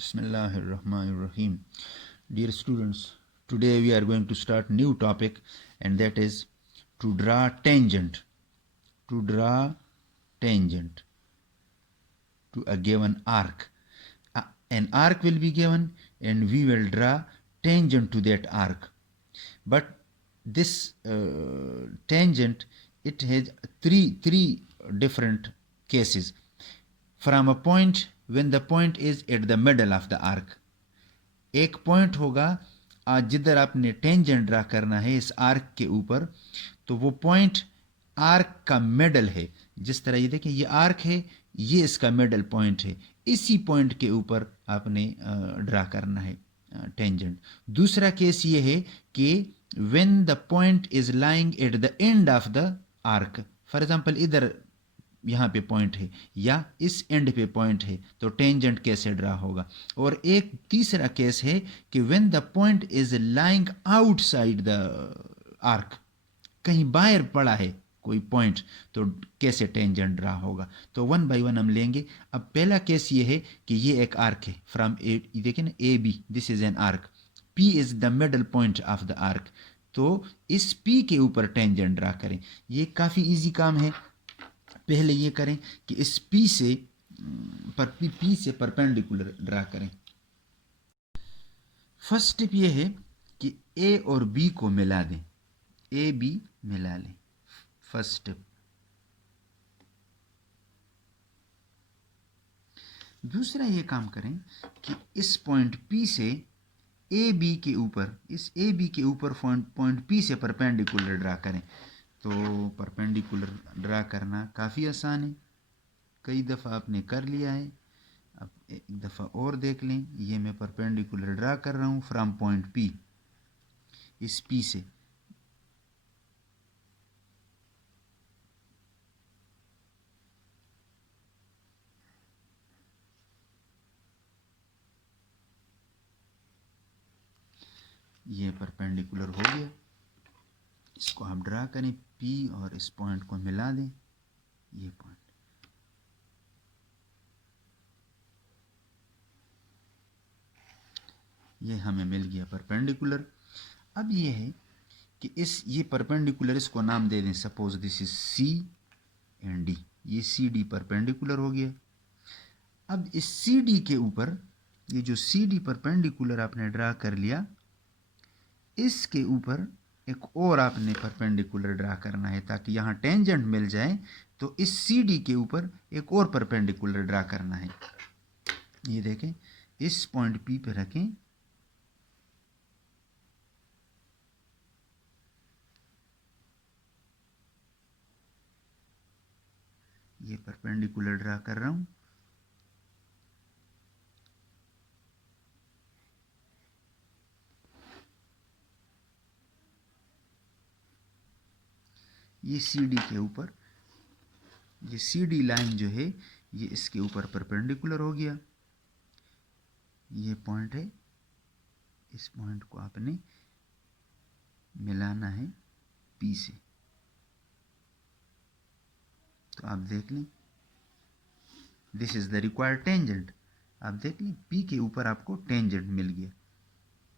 Bismillahirrahmanirrahim. Dear students, today we are going to start new topic, and that is to draw tangent. To draw tangent to a given arc. An arc will be given and we will draw tangent to that arc. But this tangent, it has three different cases. From a point, when the point is at the middle of the arc, एक point होगा आज जिधर आपने tangent draw करना है इस arc के ऊपर, तो वो पॉइंट आर्क का मिडल है. जिस तरह ये देखें, ये आर्क है, ये इसका मिडल पॉइंट है, इसी पॉइंट के ऊपर आपने ड्रा करना है टेंजेंट. दूसरा केस ये है कि when the point is lying at the end of the arc. For example इधर यहाँ पे पॉइंट है या इस एंड पे पॉइंट है, तो टेंजेंट कैसे ड्रा होगा. और एक तीसरा केस है कि when the point is lying outside the arc, कहीं बाहर पड़ा है कोई पॉइंट, तो कैसे टेंजेंट ड्रा होगा. तो वन बाय वन हम लेंगे. अब पहला केस ये है कि ये एक आर्क है फ्रॉम ए, देखिए ना, A B, this is an arc. P is the middle point of the arc, तो इस पी के ऊपर टेंजेंट ड्रा करें. ये काफ़ी इजी काम है. पहले ये करें कि इस पी से परपेंडिकुलर ड्रा करें. फर्स्ट स्टेप ये है कि ए और बी को मिला दें, ए बी मिला लें. First step. दूसरा ये काम करें कि इस पॉइंट पी से ए बी के ऊपर, इस ए बी के ऊपर पॉइंट पी से परपेंडिकुलर ड्रा करें. तो परपेंडिकुलर ड्रा करना काफ़ी आसान है, कई दफ़ा आपने कर लिया है. अब एक दफ़ा और देख लें. ये मैं परपेंडिकुलर ड्रा कर रहा हूँ फ्रॉम पॉइंट पी, इस पी से. ये परपेंडिकुलर हो गया. इसको आप ड्रा करें, पी और इस पॉइंट को मिला दें, ये पॉइंट. ये हमें मिल गया परपेंडिकुलर. अब ये है कि ये परपेंडिकुलर, इसको नाम दे दें, suppose this is C and D. ये सी डी परपेंडिकुलर हो गया. अब इस सी डी के ऊपर, ये जो सी डी परपेंडिकुलर आपने ड्रा कर लिया, इसके ऊपर एक और आपने परपेंडिकुलर ड्रा करना है ताकि यहाँ टेंजेंट मिल जाए. तो इस सी डी के ऊपर एक और परपेंडिकुलर ड्रा करना है. ये देखें, इस पॉइंट पी पे रखें, ये परपेंडिकुलर ड्रा कर रहा हूँ. ये सी डी के ऊपर, ये सी डी लाइन जो है ये इसके ऊपर परपेंडिकुलर हो गया. ये पॉइंट है, इस पॉइंट को आपने मिलाना है पी से. तो आप देख लें, this is the required tangent. आप देख लें, पी के ऊपर आपको टेंजेंट मिल गया.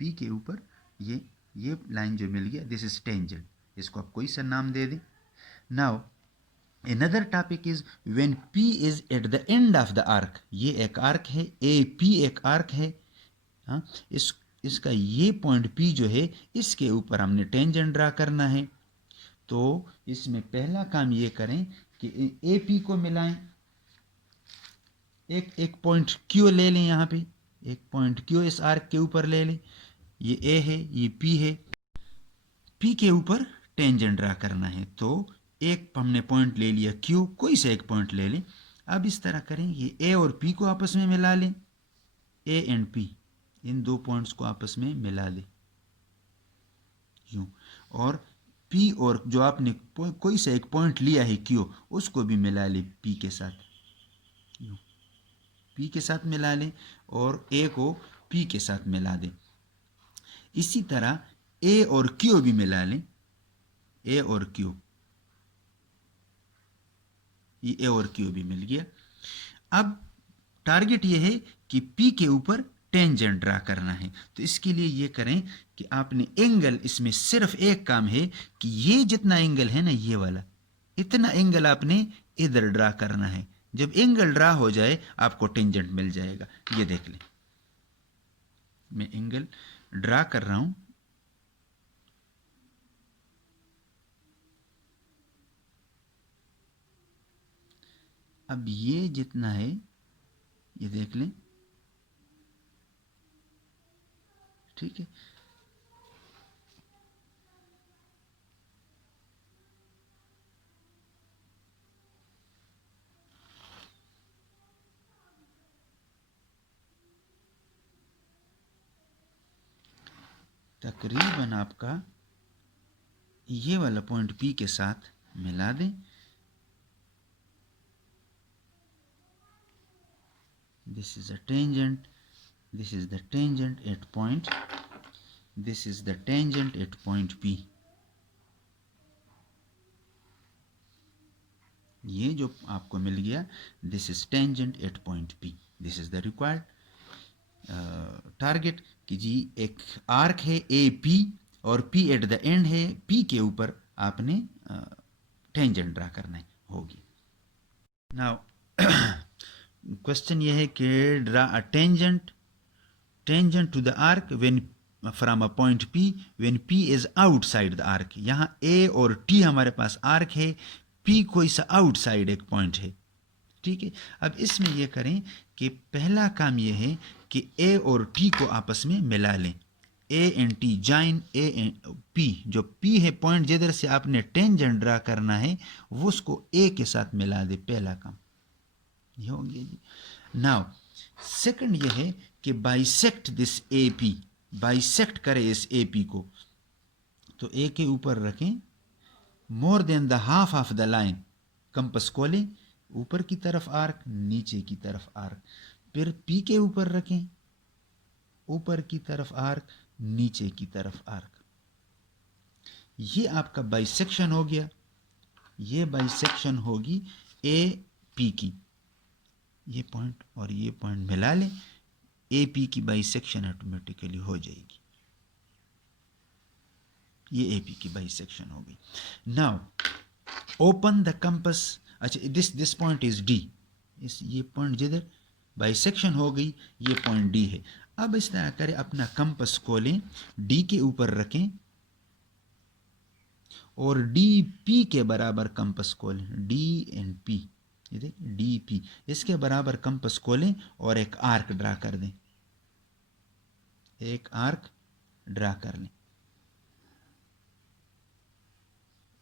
पी के ऊपर ये लाइन जो मिल गया, दिस इज टेंजेंट. इसको आप कोई सा नाम दे दें. Now another topic is when P is at the end of the arc. ये एक आर्क है, ए पी एक आर्क है. हाँ, इसका ये पॉइंट P जो है, इसके ऊपर हमने टेंजेंट ड्रा करना है. तो इसमें पहला काम ये करें कि ए पी को मिलाएं. एक पॉइंट Q ले लें, यहाँ पे एक पॉइंट Q इस आर्क के ऊपर ले लें. ये ए है, ये P है. P के ऊपर टेंजेंट ड्रा करना है. तो एक हमने पॉइंट ले लिया Q, कोई सा एक पॉइंट ले लें. अब इस तरह करें, ये A और P को आपस में मिला लें. A एंड P, इन दो पॉइंट्स को आपस में मिला लें यूँ. और P और जो आपने कोई सा एक पॉइंट लिया है Q, उसको भी मिला लें P के साथ यूँ. P के साथ मिला लें और A को P के साथ मिला दें. इसी तरह A और Q भी मिला लें. A और Q, ये ए और क्यू भी मिल गया. अब टारगेट ये है कि P के ऊपर टेंजेंट ड्रा करना है। तो इसके लिए ये करें कि आपने एंगल, इसमें सिर्फ एक काम है कि ये जितना एंगल है ना, ये वाला इतना एंगल आपने इधर ड्रा करना है। जब एंगल ड्रा हो जाए आपको टेंजेंट मिल जाएगा। ये देख लें, मैं एंगल ड्रा कर रहा हूं। अब ये जितना है ये देख लें, ठीक है। तकरीबन आपका ये वाला पॉइंट P के साथ मिला दें। This is a tangent, this is the tangent at point, this is the tangent at point P. ये जो आपको मिल गया, this is tangent at point P. This is the required target कि जी एक आर्क है AP और P एट द एंड है, P के ऊपर आपने टेंजेंट ड्रा करना होगी। नाउ क्वेश्चन ये है कि draw a tangent to the arc when from a point P when P is outside the arc. यहाँ A और T हमारे पास आर्क है, P कोई सा आउटसाइड एक पॉइंट है, ठीक है। अब इसमें यह करें कि पहला काम यह है कि A और T को आपस में मिला लें। A and T join A and P, जो P है पॉइंट जिधर से आपने टेंजेंट ड्रा करना है वो उसको A के साथ मिला दे। पहला काम ये हो गया जी। नाउ सेकंड ये है कि बाइसेक्ट दिस AP, बाइसेक्ट करे इस AP को। तो A के ऊपर रखें, more than the half of the line, compass को लें, ऊपर की तरफ आर्क, नीचे की तरफ आर्क। फिर P के ऊपर रखें, ऊपर की तरफ आर्क, नीचे की तरफ आर्क। ये आपका बाइसेक्शन हो गया। ये बाइसेक्शन होगी AP की। ये पॉइंट और ये पॉइंट मिला लें, AP की बाइसेक्शन ऑटोमेटिकली हो जाएगी। ये AP की बाइसेक्शन हो गई। Now open the compass. अच्छा, दिस पॉइंट इज D। ये पॉइंट जिधर बाइसेक्शन हो गई ये पॉइंट D है। अब इस तरह करें, अपना कंपस को लें, D के ऊपर रखें और DP के बराबर कंपस को लें। D एंड P, ये देख DP, इसके बराबर कंपस को लें और एक आर्क ड्रा कर दें। एक आर्क ड्रा कर लें,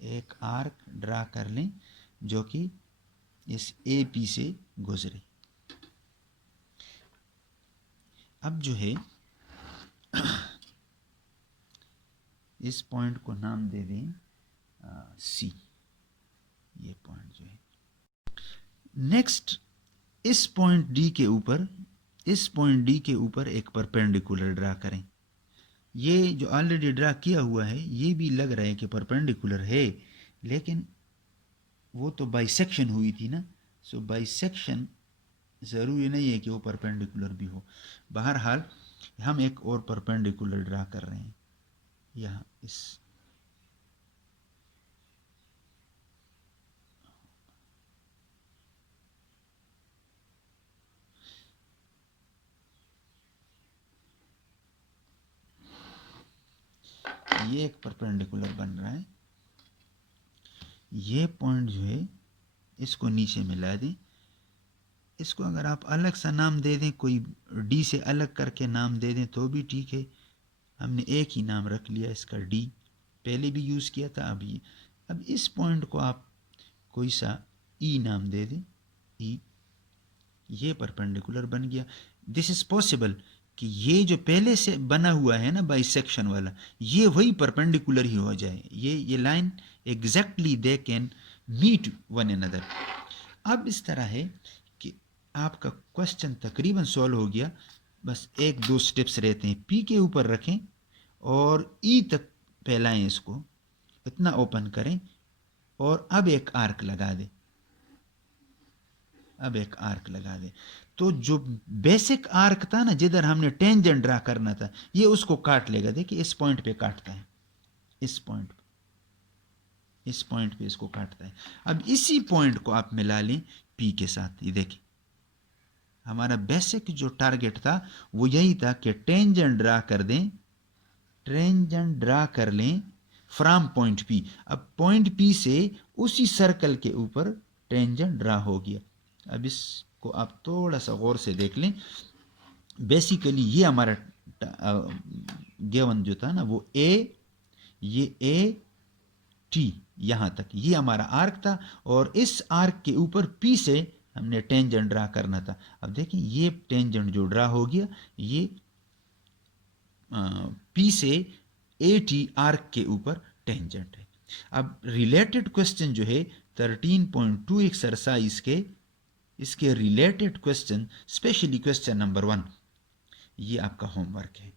एक आर्क ड्रा कर लें जो कि इस AP से गुजरे। अब जो है इस पॉइंट को नाम दे दें C। ये पॉइंट जो है, नेक्स्ट इस पॉइंट D के ऊपर, इस पॉइंट D के ऊपर एक परपेंडिकुलर ड्रा करें। ये जो ऑलरेडी ड्रा किया हुआ है ये भी लग रहा है कि परपेंडिकुलर है, लेकिन वो तो बाइसेक्शन हुई थी ना। सो बाइसेक्शन ज़रूरी नहीं है कि वो परपेंडिकुलर भी हो। बहरहाल हम एक और परपेंडिकुलर ड्रा कर रहे हैं यहाँ इस, ये एक परपेंडिकुलर बन रहा है। ये पॉइंट जो है इसको नीचे मिला दें। इसको अगर आप अलग सा नाम दे दें, कोई D से अलग करके नाम दे दें तो भी ठीक है। हमने एक ही नाम रख लिया इसका D, पहले भी यूज़ किया था अभी। अब इस पॉइंट को आप कोई सा E नाम दे दें, E। ये परपेंडिकुलर बन गया। दिस इज़ पॉसिबल कि ये जो पहले से बना हुआ है ना बाइसेक्शन वाला, ये वही परपेंडिकुलर ही हो जाए। ये line exactly they can meet one another. अब इस तरह है कि आपका क्वेश्चन तकरीबन सॉल्व हो गया। बस एक दो स्टेप्स रहते हैं। P के ऊपर रखें और E तक फैलाएं, इसको इतना ओपन करें और अब एक आर्क लगा दें। अब एक आर्क लगा दें। तो जो बेसिक आर्क था ना, जिधर हमने टेंजेंट ड्रा करना था, ये उसको काट लेगा। देखिए इस पॉइंट पे काटता है, इस पॉइंट पे इसको काटता है। अब इसी पॉइंट को आप मिला लें पी के साथ। ये देखिए हमारा बेसिक जो टारगेट था वो यही था कि टेंजेंट ड्रा कर दें, टेंजेंट ड्रा कर लें फ्रॉम पॉइंट पी। अब पॉइंट पी से उसी सर्कल के ऊपर टेंजेंट ड्रा हो गया। अब इसको आप थोड़ा सा गौर से देख लें। बेसिकली ये हमारा गिवन जो था ना वो ए टी यहां तक ये हमारा आर्क था, और इस आर्क के ऊपर पी से हमने टेंजेंट ड्रा करना था। अब देखिए ये टेंजेंट जो ड्रा हो गया, ये पी से ए टी आर्क के ऊपर टेंजेंट है। अब रिलेटेड क्वेश्चन जो है 13.2 एक्सरसाइज के, इसके related question, specially question number 1, ये आपका होमवर्क है।